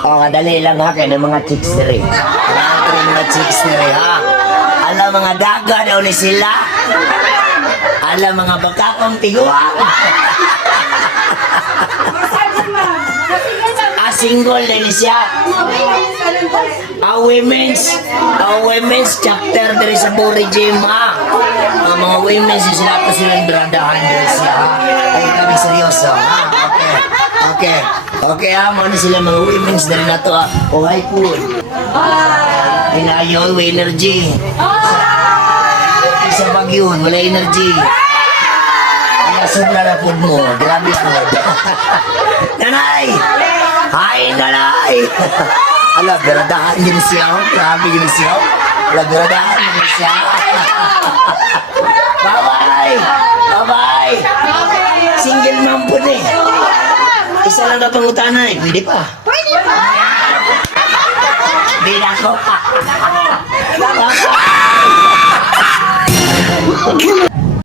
O, dali lang ha, kaya ng mga chicks na rin. Mga chicks na rin ha. Alam mga daga daw ni sila. Alam mga bakakong tiguan. Single din siya. A women's chapter dari sa Buri Gym ha. Ang mga women's sila pa silang bradahan din siya ha. Ay kami seryoso ha. Okay ha, mga sila mga women's dari na to ha. Oh hi food. Inayo energy. Isa pag yun, wala energy. Sobra na food mo, grabe food. Nanay! Hain nanay! Ala, beradahan din siya. Grabe din siya. Ala, beradahan din siya. Bye-bye! Bye-bye! Single mom po na eh. Isa lang na pangutana eh. Pwede pa. Pwede pa! Hindi na ako. Bye-bye!